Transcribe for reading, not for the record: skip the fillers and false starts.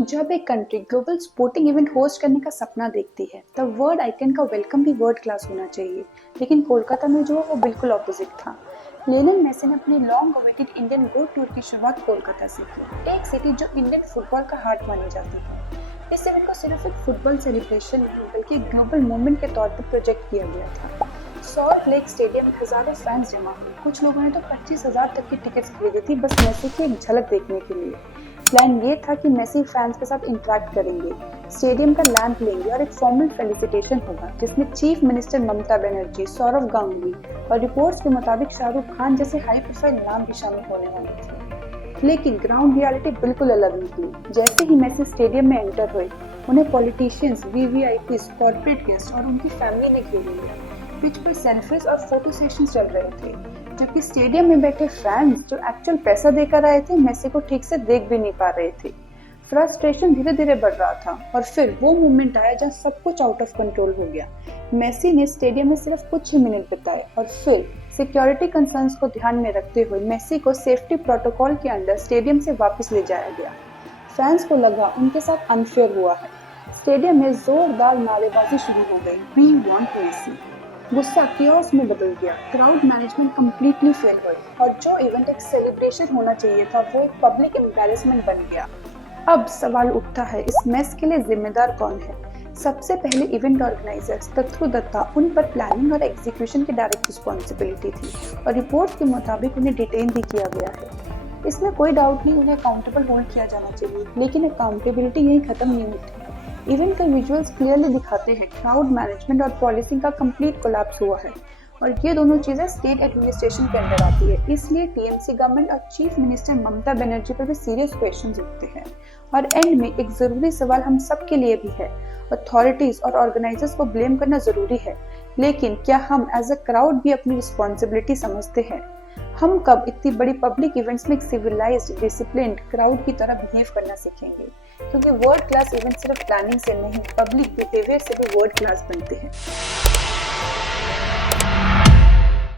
जब एक country global sporting event host करने का सपना देखती है तब वर्ड आइकन का वेलकम भी वर्ल्ड क्लास होना चाहिए। लेकिन कोलकाता में जो वो बिल्कुल ऑपोजिट था। लियोनेल मेसी ने अपनी long awaited Indian world tour की शुरुआत कोलकाता से की, एक सिटी जो इंडियन फुटबॉल का हार्ट मानी जाती है। इस इवेंट को सिर्फ एक फुटबॉल सेलिब्रेशन नहीं बल्कि एक ग्लोबल मूवमेंट के तौर पर प्रोजेक्ट किया गया था। सॉल्ट लेक स्टेडियम में हजारों फैंस जमा हुए। कुछ लोगों ने तो 25,000 तक की टिकट्स खरीदी थी बस मेसी की एक झलक देखने के लिए। प्लान ये था कि मेसी फैंस के साथ इंटरेक्ट करेंगे, स्टेडियम का लैंप लेंगे और एक फॉर्मल फेलिसिटेशन होगा जिसमें चीफ मिनिस्टर ममता बनर्जी, सौरव गांगुली और रिपोर्ट्स के मुताबिक शाहरुख खान जैसे हाई प्रोफाइल नाम भी शामिल होने वाले थे। लेकिन ग्राउंड रियलिटी बिल्कुल अलग निकली। जैसे ही मेसी स्टेडियम में एंटर हुए, उन्हें पॉलिटिशियंस, वीवीआईपीज, कॉर्पोरेट गेस्ट और उनकी फैमिली ने घेर लिया। पिच पर सेल्फीज और फोटो सेशन चल रहे थे, जबकि स्टेडियम में बैठे फैंस जो एक्चुअल पैसा देकर आए थे मेसी को ठीक से देख भी नहीं पा रहे थे। फ्रस्ट्रेशन धीरे धीरे बढ़ रहा था और फिर वो मोमेंट आया जहाँ सब कुछ आउट ऑफ कंट्रोल हो गया। मेसी ने स्टेडियम में सिर्फ कुछ ही मिनट बिताए और फिर सिक्योरिटी कंसर्न्स को ध्यान में रखते हुए मेसी को सेफ्टी प्रोटोकॉल के अंडर स्टेडियम से वापस ले जाया गया। फैंस को लगा उनके साथ अनफेयर हुआ है। स्टेडियम में जोरदार नारेबाजी शुरू हो गई, वी वांट मेसी। गुस्सा कियोस में बदल गया। क्राउड मैनेजमेंट कंप्लीटली फेल हुई और जो इवेंट एक सेलिब्रेशन होना चाहिए था वो एक पब्लिक एम्बैरेसमेंट बन गया। अब सवाल उठता है, इस मेस के लिए जिम्मेदार कौन है? सबसे पहले इवेंट ऑर्गेनाइजर्स तथ्रू दत्ता, उन पर प्लानिंग और एग्जीक्यूशन की डायरेक्ट रिस्पॉन्सिबिलिटी थी और रिपोर्ट के मुताबिक उन्हें डिटेन भी किया गया है। इसमें कोई डाउट नहीं, उन्हें अकाउंटेबल होल्ड किया जाना चाहिए, लेकिन अकाउंटेबिलिटी यही खत्म नहीं होती। इवेंट के विजुअल्स क्लियरली दिखाते हैं क्राउड मैनेजमेंट और पॉलिसिंग का कंप्लीट कोलैप्स हुआ है और ये दोनों चीजें स्टेट एडमिनिस्ट्रेशन के अंदर आती है। इसलिए टीएमसी गवर्नमेंट और चीफ मिनिस्टर ममता बनर्जी पर भी सीरियस क्वेश्चंस उठते हैं। और एंड में एक जरूरी सवाल हम सब के लिए भी है, अथॉरिटीज और ऑर्गेनाइजर्स को ब्लेम करना जरूरी है, लेकिन क्या हम एज अ क्राउड भी अपनी रिस्पॉन्सिबिलिटी समझते हैं? हम कब इतनी बड़ी पब्लिक इवेंट्स में एक सिविलाइज्ड, डिसिप्लिन्ड क्राउड की तरह बिहेव करना सीखेंगे? क्योंकि वर्ल्ड क्लास इवेंट सिर्फ प्लानिंग से नहीं, पब्लिक बिहेवियर से भी वर्ल्ड क्लास बनते हैं।